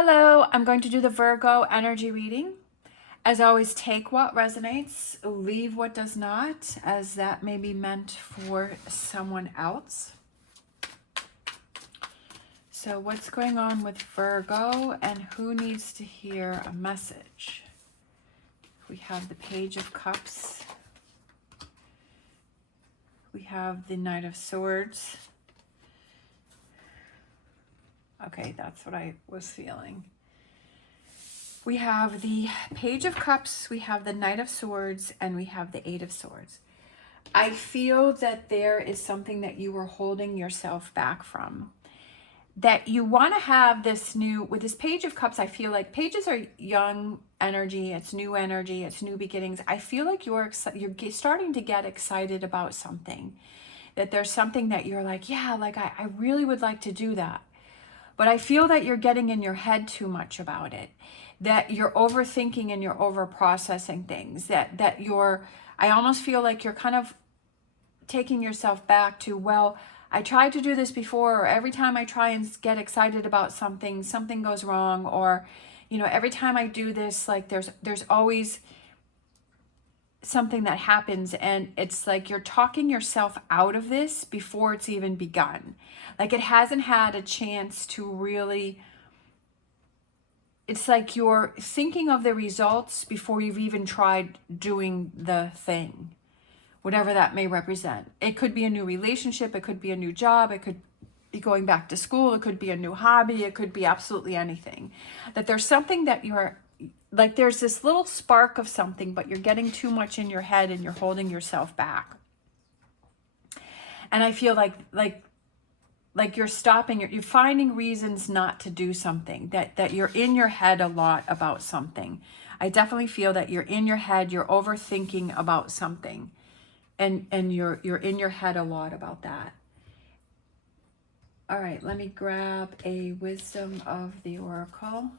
Hello, I'm going to do the Virgo energy reading. As always, take what resonates, leave what does not, as that may be meant for someone else. So what's going on with Virgo and who needs to hear a message? We have the Page of Cups. We have the Knight of Swords. Okay, that's what I was feeling. We have the Page of Cups, we have the Knight of Swords, and we have the Eight of Swords. I feel that there is something that you were holding yourself back from. That you want to have this new, with this Page of Cups, I feel like pages are young energy, it's new beginnings. I feel like you're starting to get excited about something. That there's something that you're like, yeah, like I really would like to do that. But I feel that you're getting in your head too much about it, that you're overthinking and you're over processing things, that you're, I almost feel like you're kind of taking yourself back to, well, I tried to do this before, or every time I try and get excited about something, something goes wrong, or, you know, every time I do this, like there's always something that happens, and it's like you're talking yourself out of this before it's even begun. Like it hasn't had a chance to really, it's like you're thinking of the results before you've even tried doing the thing, whatever that may represent. It could be a new relationship, it could be a new job, it could be going back to school, it could be a new hobby, it could be absolutely anything. That there's something that you're, like there's this little spark of something, but you're getting too much in your head and you're holding yourself back. And I feel like you're stopping, you're finding reasons not to do something, that you're in your head a lot about something. I definitely feel that you're in your head, you're overthinking about something, and you're in your head a lot about that. All right, let me grab a wisdom of the oracle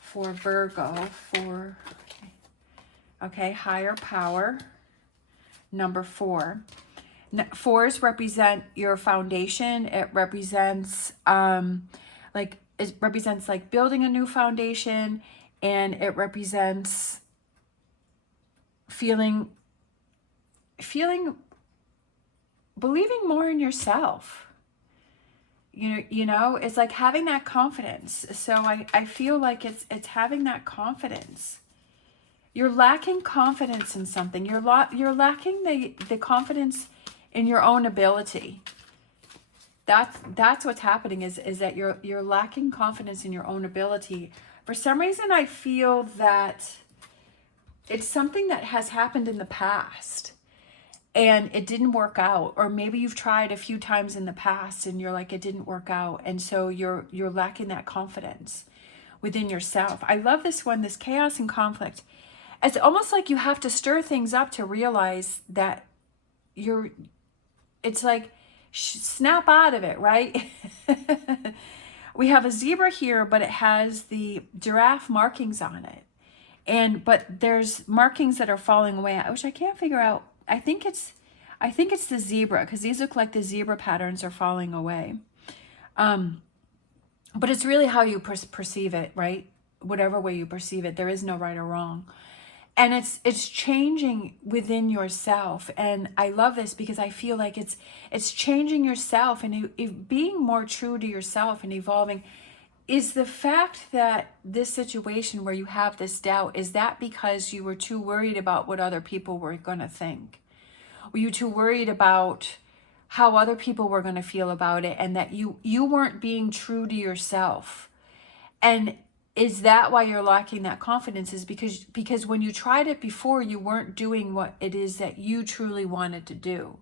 for Virgo, for, okay, higher power, number 4. Fours represent your foundation. It represents like building a new foundation, and it represents feeling believing more in yourself. You know, it's like having that confidence. So I feel like it's having that confidence. You're lacking confidence in something. You're lacking the confidence in your own ability. That's what's happening, is that you're lacking confidence in your own ability. For some reason, I feel that it's something that has happened in the past and it didn't work out, or maybe you've tried a few times in the past and you're like, it didn't work out, and so you're lacking that confidence within yourself. I love this one, this chaos and conflict. It's almost like you have to stir things up to realize that it's like, snap out of it, right? We have a zebra here, but it has the giraffe markings on it. But there's markings that are falling away, which I can't figure out. I think it's the zebra, because these look like the zebra patterns are falling away. But it's really how you perceive it, right? Whatever way you perceive it, there is no right or wrong. And it's changing within yourself. And I love this because I feel like it's changing yourself and being more true to yourself and evolving. Is the fact that this situation where you have this doubt, is that because you were too worried about what other people were going to think? Were you too worried about how other people were going to feel about it, and that you weren't being true to yourself? And is that why you're lacking that confidence? Is because when you tried it before, you weren't doing what it is that you truly wanted to do.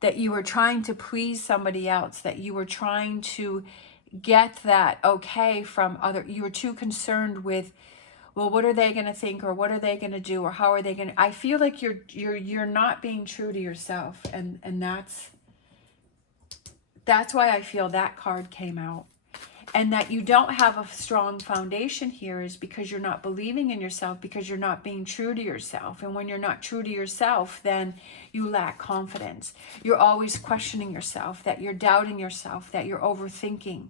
That you were trying to please somebody else, that you were trying to get that okay from other, you were too concerned with, well, what are they going to think, or what are they going to do, or how are they going to, I feel like you're not being true to yourself, and that's why I feel that card came out. And that you don't have a strong foundation here is because you're not believing in yourself, because you're not being true to yourself. And when you're not true to yourself, then you lack confidence. You're always questioning yourself, that you're doubting yourself, that you're overthinking.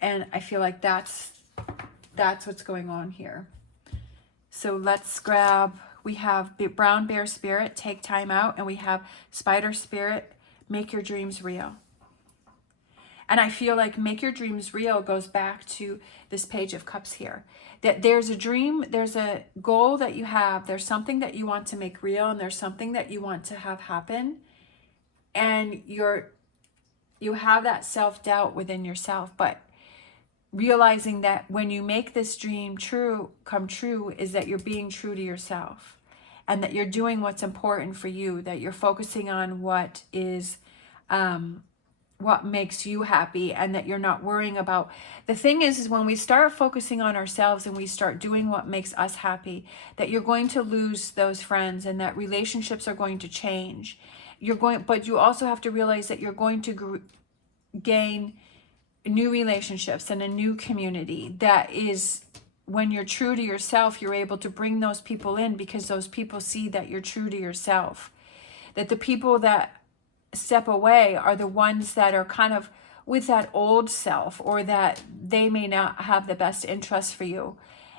And I feel like that's what's going on here. So let's grab, we have brown bear spirit, take time out, and we have spider spirit, make your dreams real. And I feel like make your dreams real goes back to this page of cups here. That there's a dream, there's a goal that you have, there's something that you want to make real, and there's something that you want to have happen. And you have that self-doubt within yourself, but realizing that when you make this dream come true is that you're being true to yourself, and that you're doing what's important for you, that you're focusing on what is what makes you happy, and that you're not worrying about. The thing is when we start focusing on ourselves and we start doing what makes us happy, that you're going to lose those friends, and that relationships are going to change. But you also have to realize that you're going to gain new relationships and a new community. That is, when you're true to yourself, you're able to bring those people in, because those people see that you're true to yourself. That the people that step away are the ones that are kind of with that old self, or that they may not have the best interest for you,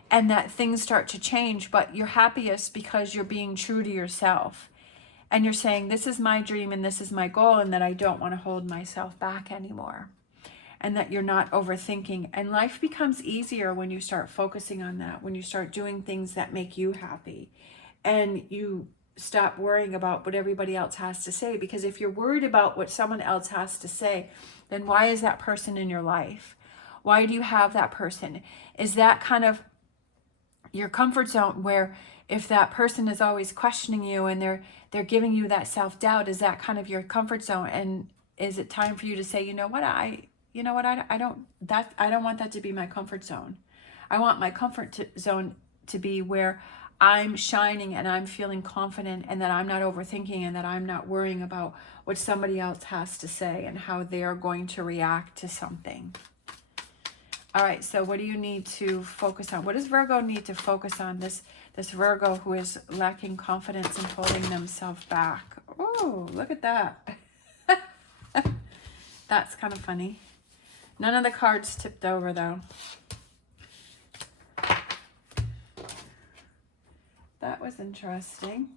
and that things start to change, but you're happiest because you're being true to yourself. And you're saying, this is my dream and this is my goal, and that I don't want to hold myself back anymore. And that you're not overthinking. And life becomes easier when you start focusing on that, when you start doing things that make you happy. And you stop worrying about what everybody else has to say. Because if you're worried about what someone else has to say, then why is that person in your life? Why do you have that person? Is that kind of your comfort zone, where if that person is always questioning you and they're giving you that self-doubt, is that kind of your comfort zone? And is it time for you to say, I don't want that to be my comfort zone. I want my comfort zone to be where I'm shining and I'm feeling confident, and that I'm not overthinking, and that I'm not worrying about what somebody else has to say and how they're going to react to something. All right, so what do you need to focus on? What does Virgo need to focus on? This Virgo who is lacking confidence and holding themselves back. Oh, look at that. That's kind of funny. None of the cards tipped over though. That was interesting.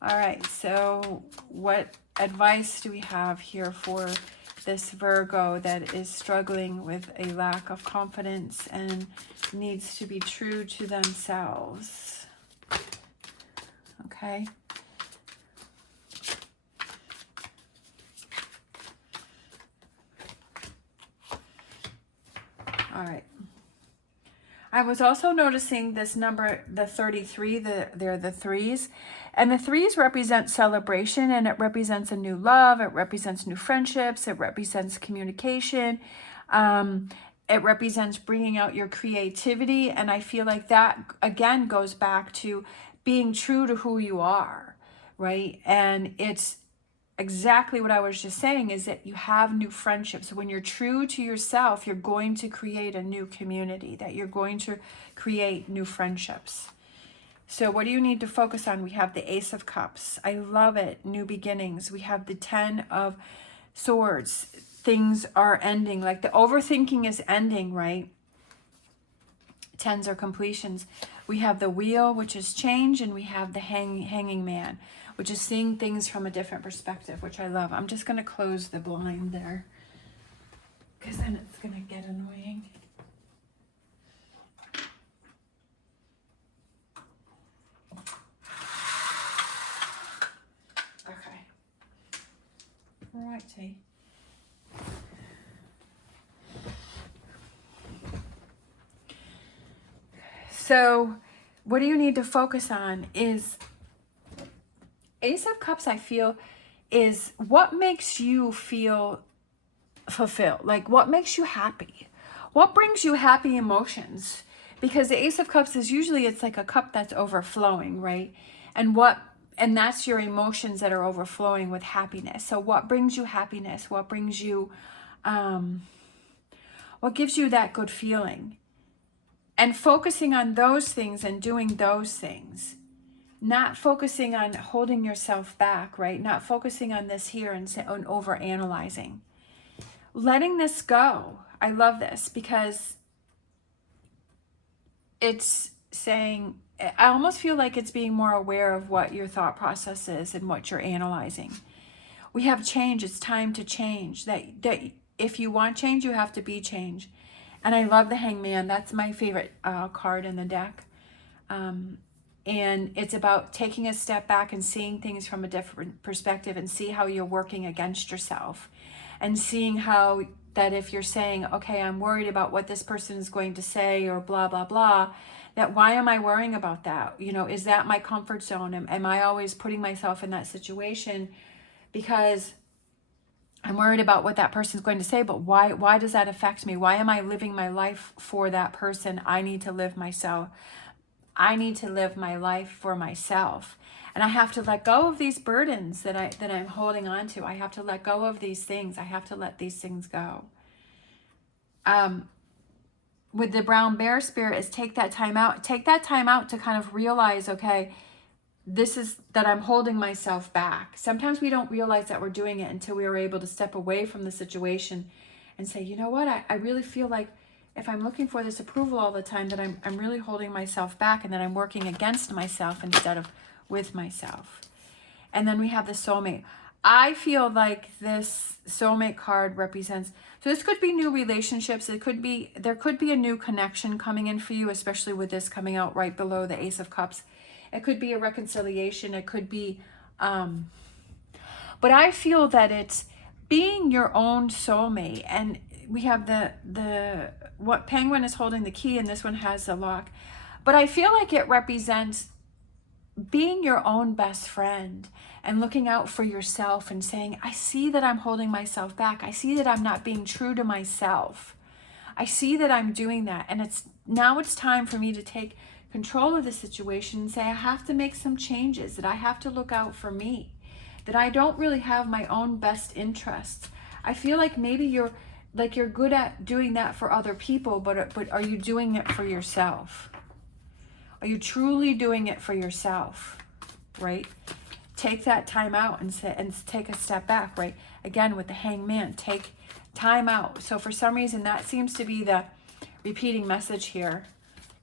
All right, so what advice do we have here for this Virgo that is struggling with a lack of confidence and needs to be true to themselves? Okay. All right. I was also noticing this number, the 33, they're the threes. And the threes represent celebration, and it represents a new love. It represents new friendships. It represents communication. It represents bringing out your creativity. And I feel like that, again, goes back to being true to who you are, right? And it's exactly what I was just saying, is that you have new friendships. When you're true to yourself, you're going to create a new community, that you're going to create new friendships. So what do you need to focus on? We have the Ace of Cups. I love it. New beginnings. We have the 10 of Swords. Things are ending. Like the overthinking is ending, right? Tens are completions. We have the Wheel, which is change, and we have the Hanging Man, which is seeing things from a different perspective, which I love. I'm just going to close the blind there, because then it's going to get annoying. Okay. Righty. So what do you need to focus on is Ace of Cups, I feel, is what makes you feel fulfilled. Like what makes you happy? What brings you happy emotions? Because the Ace of Cups is usually, it's like a cup that's overflowing, right? And that's your emotions that are overflowing with happiness. So what brings you happiness? What brings you, what gives you that good feeling? And focusing on those things and doing those things not focusing on holding yourself back, right? Not focusing on this here and on over analyzing. Letting this go. I love this because it's saying, I almost feel like it's being more aware of what your thought process is and what you're analyzing. We have change. It's time to change. That if you want change, you have to be change. And I love the Hangman. That's my favorite card in the deck. And it's about taking a step back and seeing things from a different perspective and see how you're working against yourself. And seeing how that if you're saying, okay, I'm worried about what this person is going to say or blah, blah, blah, that why am I worrying about that? You know, is that my comfort zone? Am I always putting myself in that situation because I'm worried about what that person's going to say, but why does that affect me? Why am I living my life for that person? I need to live myself. I need to live my life for myself. And I have to let go of these burdens that I'm holding on to. I have to let go of these things. I have to let these things go. With the brown bear spirit is take that time out. Take that time out to kind of realize, okay, this is that I'm holding myself back. Sometimes we don't realize that we're doing it until we are able to step away from the situation and say, you know what, I really feel like if I'm looking for this approval all the time, that I'm really holding myself back and that I'm working against myself instead of with myself. And then we have the soulmate. I feel like this soulmate card represents, so this could be new relationships. There could be a new connection coming in for you, especially with this coming out right below the Ace of Cups. It could be a reconciliation. It could be, but I feel that it's being your own soulmate. And we have what penguin is holding the key, and this one has the lock. But I feel like it represents being your own best friend and looking out for yourself and saying, I see that I'm holding myself back. I see that I'm not being true to myself. I see that I'm doing that. And now it's time for me to take control of the situation and say, I have to make some changes, that I have to look out for me, that I don't really have my own best interests. I feel like maybe you're good at doing that for other people, but are you doing it for yourself? Are you truly doing it for yourself, right? Take that time out and take a step back, right? Again, with the Hangman, take time out. So for some reason, that seems to be the repeating message here,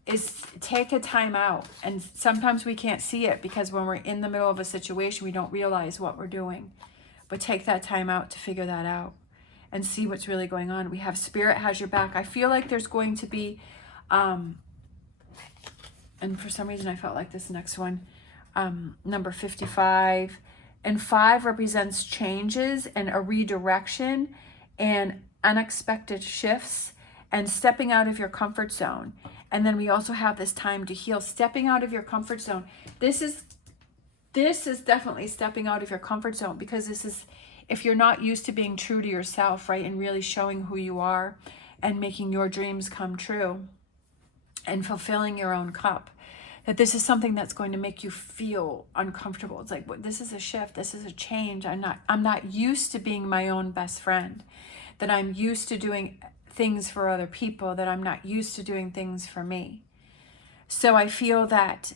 is take a time out. And sometimes we can't see it because when we're in the middle of a situation, we don't realize what we're doing. But take that time out to figure that out and see what's really going on. We have Spirit has your back. I feel like there's going to be, and for some reason I felt like this next one, number 55. And 5 represents changes and a redirection and unexpected shifts and stepping out of your comfort zone. And then we also have this time to heal, stepping out of your comfort zone. This is definitely stepping out of your comfort zone, because this is, if you're not used to being true to yourself, right, and really showing who you are and making your dreams come true and fulfilling your own cup, that this is something that's going to make you feel uncomfortable. It's like, this is a shift, this is a change. I'm not used to being my own best friend, that I'm used to doing things for other people, that I'm not used to doing things for me. So I feel that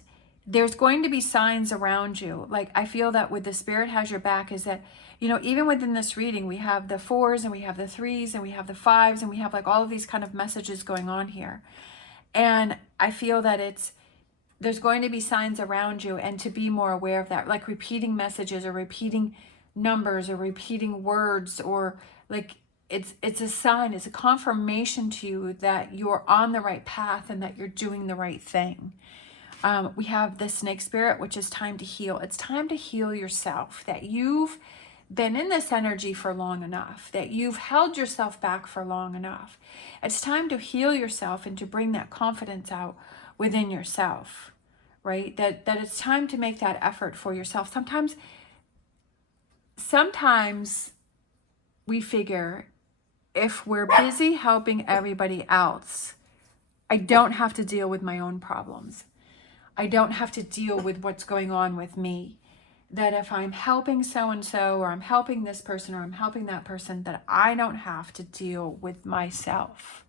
there's going to be signs around you. Like, I feel that with the Spirit has your back is that, you know, even within this reading, we have the 4s and we have the 3s and we have the 5s and we have like all of these kind of messages going on here. And I feel that there's going to be signs around you, and to be more aware of that, like repeating messages or repeating numbers or repeating words, or like, it's a sign, it's a confirmation to you that you're on the right path and that you're doing the right thing. We have the Snake Spirit, which is time to heal. It's time to heal yourself, that you've been in this energy for long enough, that you've held yourself back for long enough. It's time to heal yourself and to bring that confidence out within yourself, right? That it's time to make that effort for yourself. Sometimes we figure, if we're busy helping everybody else, I don't have to deal with my own problems. I don't have to deal with what's going on with me. That if I'm helping so-and-so, or I'm helping this person, or I'm helping that person, that I don't have to deal with myself.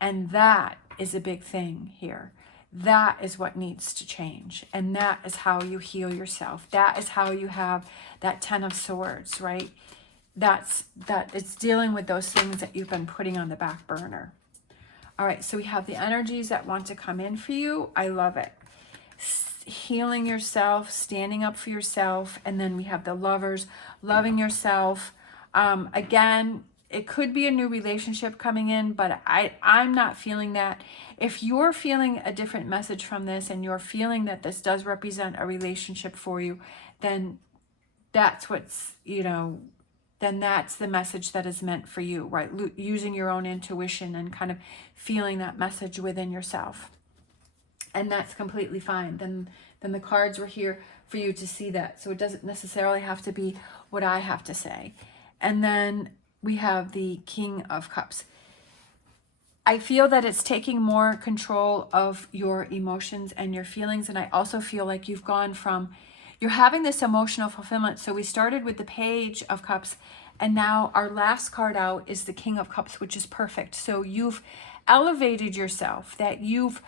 And that is a big thing here. That is what needs to change. And that is how you heal yourself. That is how you have that 10 of Swords, right? It's dealing with those things that you've been putting on the back burner. All right, so we have the energies that want to come in for you. I love it. Healing yourself, standing up for yourself. And then we have the Lovers, loving yourself. Again, it could be a new relationship coming in, but I'm not feeling that. If you're feeling a different message from this and you're feeling that this does represent a relationship for you, then that's what's, then that's the message that is meant for you, right? Using your own intuition and kind of feeling that message within yourself. And that's completely fine. Then the cards were here for you to see that. So it doesn't necessarily have to be what I have to say. And then we have the King of Cups. I feel that it's taking more control of your emotions and your feelings. And I also feel like you've gone from, you're having this emotional fulfillment. So we started with the Page of Cups, and now our last card out is the King of Cups, which is perfect. So you've elevated yourself, that you're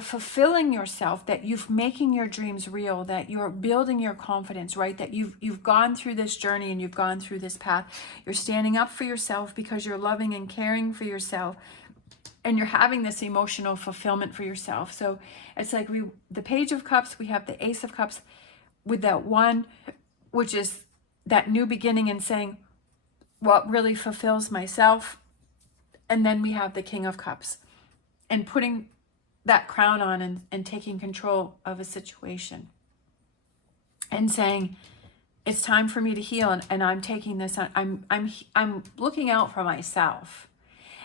fulfilling yourself, that you've making your dreams real, that you're building your confidence, right? That you've gone through this journey and you've gone through this path. You're standing up for yourself because you're loving and caring for yourself, and you're having this emotional fulfillment for yourself. So it's like the Page of Cups, we have the Ace of Cups with that one, which is that new beginning and saying what really fulfills myself. And then we have the King of Cups and putting that crown on and taking control of a situation and saying, it's time for me to heal, and I'm taking this on. I'm looking out for myself.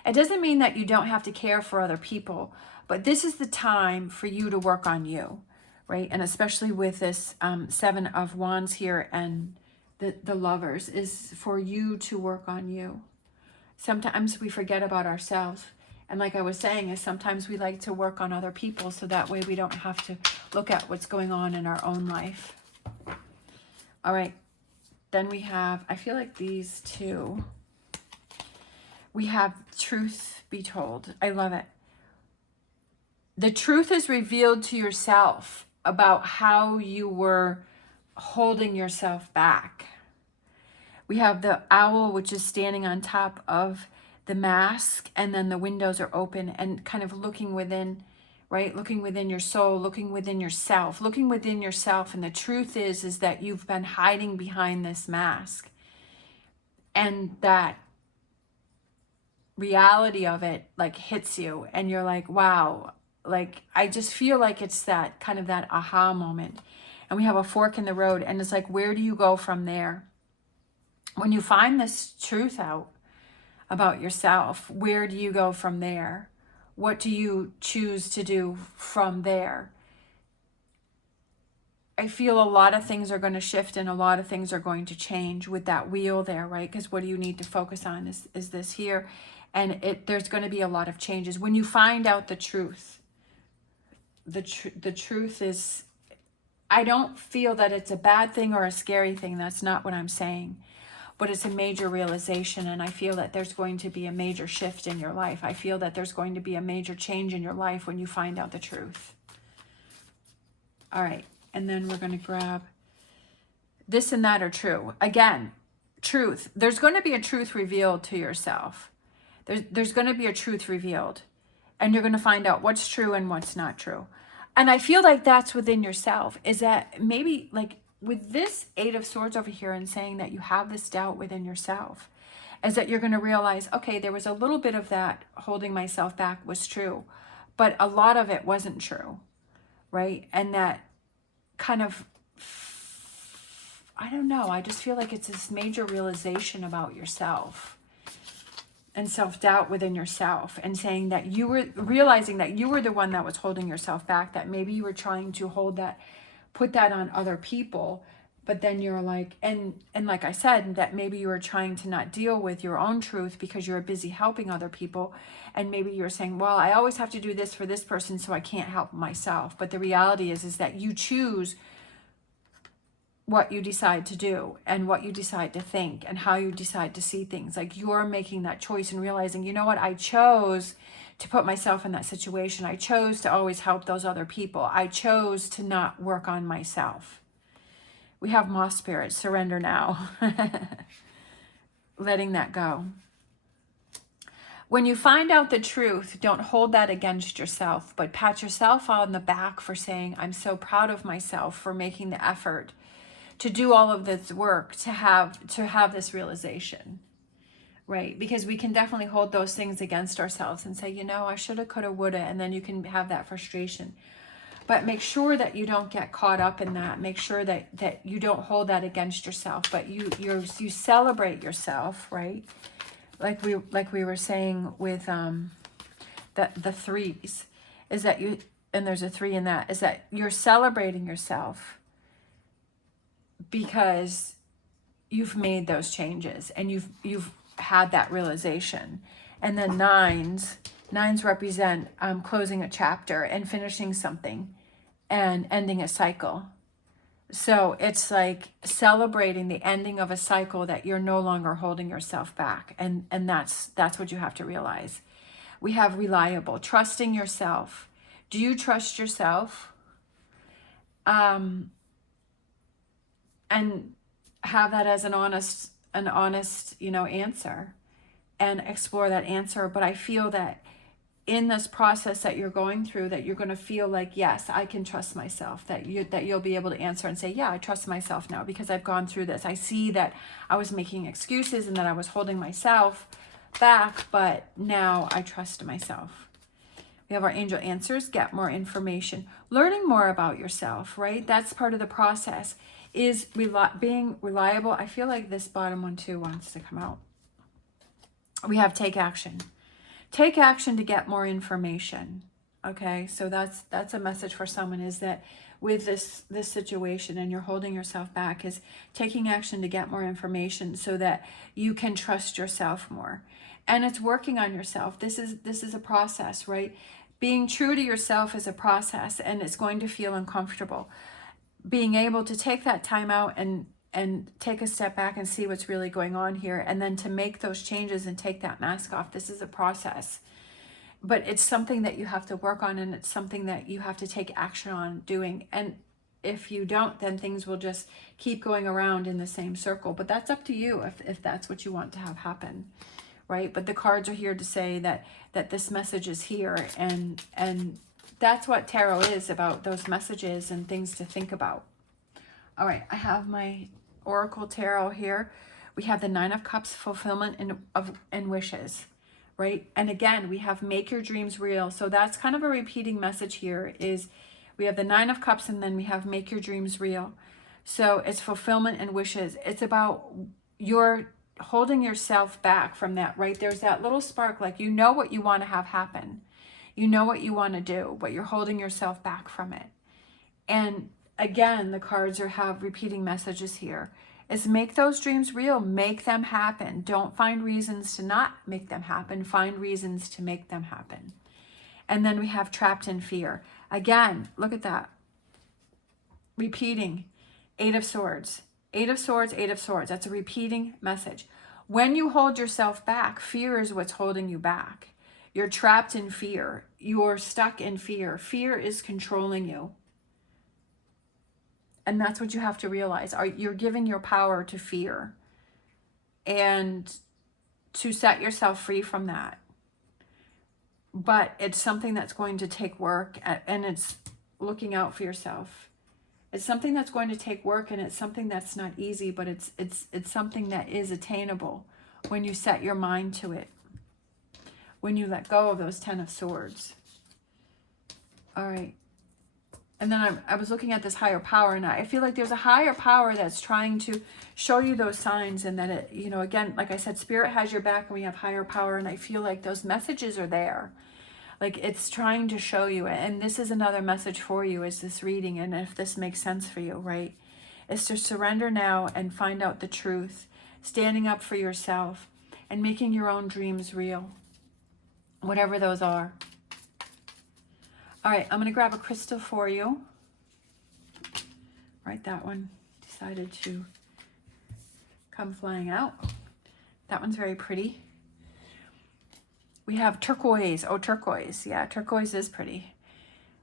It doesn't mean that you don't have to care for other people, but this is the time for you to work on you, right? And especially with this 7 of Wands here and the Lovers, is for you to work on you. Sometimes we forget about ourselves. And like I was saying, is sometimes we like to work on other people so that way we don't have to look at what's going on in our own life. All right. Then we have, I feel like these two, we have Truth Be Told. I love it. The truth is revealed to yourself about how you were holding yourself back. We have the Owl, which is standing on top of the mask, and then the windows are open and kind of looking within, right? Looking within your soul, looking within yourself, looking within yourself. And the truth is that you've been hiding behind this mask, and that reality of it like hits you and you're like, wow, like I just feel like it's that kind of that aha moment. And we have a fork in the road, and it's like, where do you go from there? When you find this truth out about yourself, where do you go from there? What do you choose to do from there? I feel a lot of things are going to shift and a lot of things are going to change with that wheel there, right? Because what do you need to focus on is this here. And there's going to be a lot of changes. When you find out the truth, the truth is, I don't feel that it's a bad thing or a scary thing. That's not what I'm saying. But it's a major realization, and I feel that there's going to be a major shift in your life. I feel that there's going to be a major change in your life when you find out the truth. All right, and then we're going to grab this and that are true. Again, truth. There's going to be a truth revealed to yourself. There's going to be a truth revealed, and you're going to find out what's true and what's not true. And I feel like that's within yourself, is that maybe like with this 8 of Swords over here and saying that you have this doubt within yourself, is that you're going to realize, okay, there was a little bit of that holding myself back was true, but a lot of it wasn't true, right? And that kind of, I don't know, I just feel like it's this major realization about yourself and self-doubt within yourself, and saying that you were realizing that you were the one that was holding yourself back, that maybe you were trying to hold that, put that on other people, but then you're like, and like I said, that maybe you were trying to not deal with your own truth because you're busy helping other people, and maybe you're saying, well, I always have to do this for this person, so I can't help myself. But the reality is that you choose what you decide to do and what you decide to think and how you decide to see things. Like, you're making that choice and realizing, you know what, I chose to put myself in that situation. I chose to always help those other people. I chose to not work on myself. We have moth spirit, surrender now. Letting that go. When you find out the truth, don't hold that against yourself, but pat yourself on the back for saying, I'm so proud of myself for making the effort to do all of this work, to have this realization, right? Because we can definitely hold those things against ourselves and say, you know, I shoulda, coulda, woulda, and then you can have that frustration. But make sure that you don't get caught up in that. Make sure that you don't hold that against yourself, but you celebrate yourself, right? Like we were saying with the threes, is that you, and there's a 3 in that, is that you're celebrating yourself because you've made those changes and you've had that realization. And then nines represent closing a chapter and finishing something and ending a cycle. So it's like celebrating the ending of a cycle, that you're no longer holding yourself back. And that's what you have to realize. We have reliable, trusting yourself. Do you trust yourself? And have that as an honest, answer, and explore that answer. But I feel that in this process that you're going through, that you're going to feel like, yes, I can trust myself, that you'll be able to answer and say, yeah, I trust myself now because I've gone through this. I see that I was making excuses and that I was holding myself back, but now I trust myself. We have our angel answers, get more information, learning more about yourself, right? That's part of the process, is being reliable. I feel like this bottom one too wants to come out. We have take action. Take action to get more information. Okay, so that's a message for someone, is that with this situation and you're holding yourself back, is taking action to get more information so that you can trust yourself more. And it's working on yourself. This is a process, right? Being true to yourself is a process, and it's going to feel uncomfortable. Being able to take that time out and take a step back and see what's really going on here, and then to make those changes and take that mask off. This is a process, but it's something that you have to work on, and it's something that you have to take action on doing. And if you don't, then things will just keep going around in the same circle. But that's up to you if that's what you want to have happen, right? But the cards are here to say that this message is here, and that's what tarot is about, those messages and things to think about. All right, I have my Oracle Tarot here. We have the 9 of Cups, fulfillment and wishes, right? And again, we have make your dreams real. So that's kind of a repeating message here, is we have the 9 of Cups and then we have make your dreams real. So it's fulfillment and wishes. It's about your holding yourself back from that, right? There's that little spark, like you know what you want to have happen. You know what you want to do, but you're holding yourself back from it. And again, the cards have repeating messages here, is make those dreams real, make them happen. Don't find reasons to not make them happen. Find reasons to make them happen. And then we have trapped in fear. Again, look at that. Repeating, 8 of Swords. 8 of Swords, 8 of Swords. That's a repeating message. When you hold yourself back, fear is what's holding you back. You're trapped in fear. You're stuck in fear. Fear is controlling you. And that's what you have to realize. You're giving your power to fear. And to set yourself free from that. But it's something that's going to take work, and it's looking out for yourself. It's something that's going to take work, and it's something that's not easy, but it's something that is attainable when you set your mind to it. When you let go of those 10 of Swords. All right. And then I was looking at this higher power, and I feel like there's a higher power that's trying to show you those signs, and that it, again, like I said, Spirit has your back, and we have higher power, and I feel like those messages are there. Like it's trying to show you it. And this is another message for you, is this reading, and if this makes sense for you, right? Is to surrender now and find out the truth, standing up for yourself, and making your own dreams real. Whatever those are. All right, I'm going to grab a crystal for you. Right, that one. decided to come flying out. That one's very pretty. We have turquoise. Oh, turquoise. Yeah, turquoise is pretty.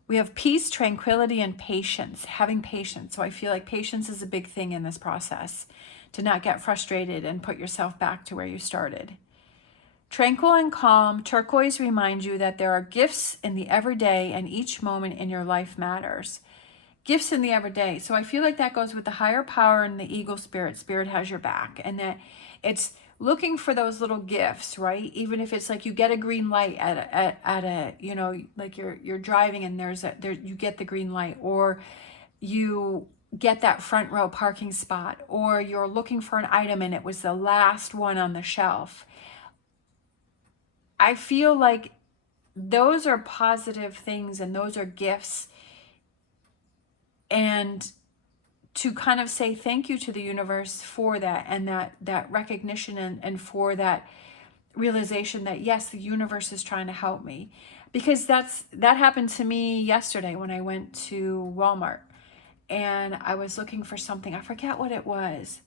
We have peace, tranquility, and patience. Having patience. So I feel like patience is a big thing in this process. To not get frustrated and put yourself back to where you started. Tranquil and calm, turquoise reminds you that there are gifts in the everyday and each moment in your life matters. Gifts in the everyday. So I feel like that goes with the higher power and the eagle spirit. Spirit has your back. And that it's looking for those little gifts, right? Even if it's like you get a green light at a you know, like you're driving and you get the green light, or you get that front row parking spot, or you're looking for an item and it was the last one on the shelf. I feel like those are positive things and those are gifts. And to kind of say thank you to the universe for that, and that recognition, and for that realization that yes, the universe is trying to help me. Because that happened to me yesterday when I went to Walmart and I was looking for something. I forget what it was.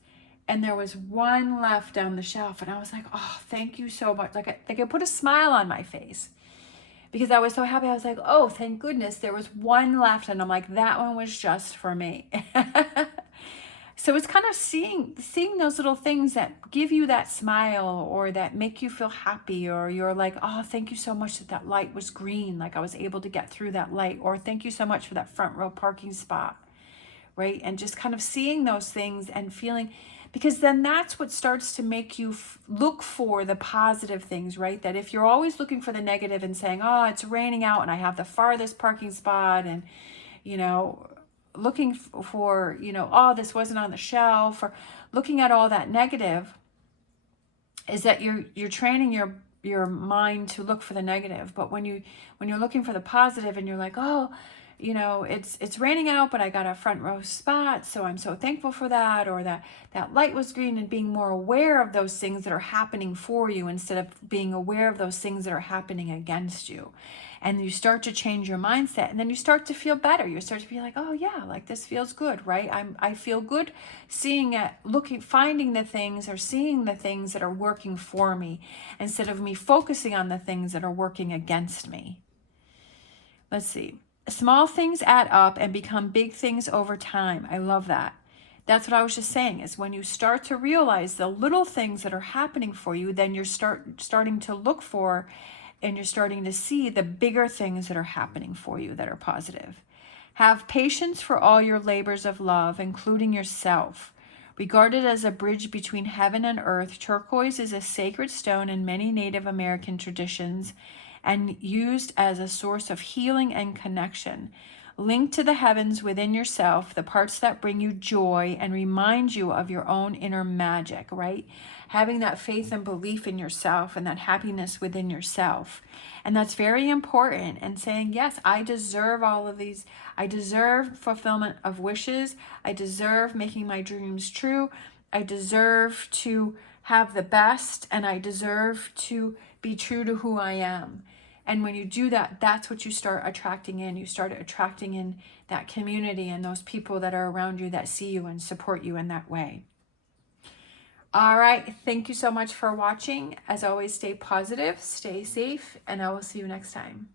And there was one left on the shelf and I was like, oh, thank you so much. Like I put a smile on my face because I was so happy. I was like, oh, thank goodness there was one left. And I'm like, that one was just for me. So it's kind of seeing those little things that give you that smile, or that make you feel happy, or you're like, oh, thank you so much that light was green. Like I was able to get through that light, or thank you so much for that front row parking spot, right? And just kind of seeing those things and feeling, because then that's what starts to make you look for the positive things, right? That if you're always looking for the negative and saying, oh, it's raining out and I have the farthest parking spot, and, you know, looking for, you know, oh, this wasn't on the shelf, or looking at all that negative, is that you're training your mind to look for the negative. But when you're looking for the positive and you're like, oh, you know, it's raining out, but I got a front row spot, so I'm so thankful for that, or that light was green, and being more aware of those things that are happening for you instead of being aware of those things that are happening against you. And you start to change your mindset, and then you start to feel better. You start to be like, oh yeah, like this feels good, right? I feel good seeing it, finding the things, or seeing the things that are working for me, instead of me focusing on the things that are working against me. Let's see. Small things add up and become big things over time. I love that. That's what I was just saying, is when you start to realize the little things that are happening for you, then you're starting to look for, and you're starting to see the bigger things that are happening for you that are positive. Have patience for all your labors of love, including yourself. Regarded as a bridge between heaven and earth, turquoise is a sacred stone in many Native American traditions, and used as a source of healing and connection. Linked to the heavens within yourself, the parts that bring you joy and remind you of your own inner magic, right? Having that faith and belief in yourself and that happiness within yourself. And that's very important. And saying, yes, I deserve all of these. I deserve fulfillment of wishes. I deserve making my dreams true. I deserve to have the best, and I deserve to be true to who I am. And when you do that, that's what you start attracting in. You start attracting in that community and those people that are around you that see you and support you in that way. All right. Thank you so much for watching. As always, stay positive, stay safe, and I will see you next time.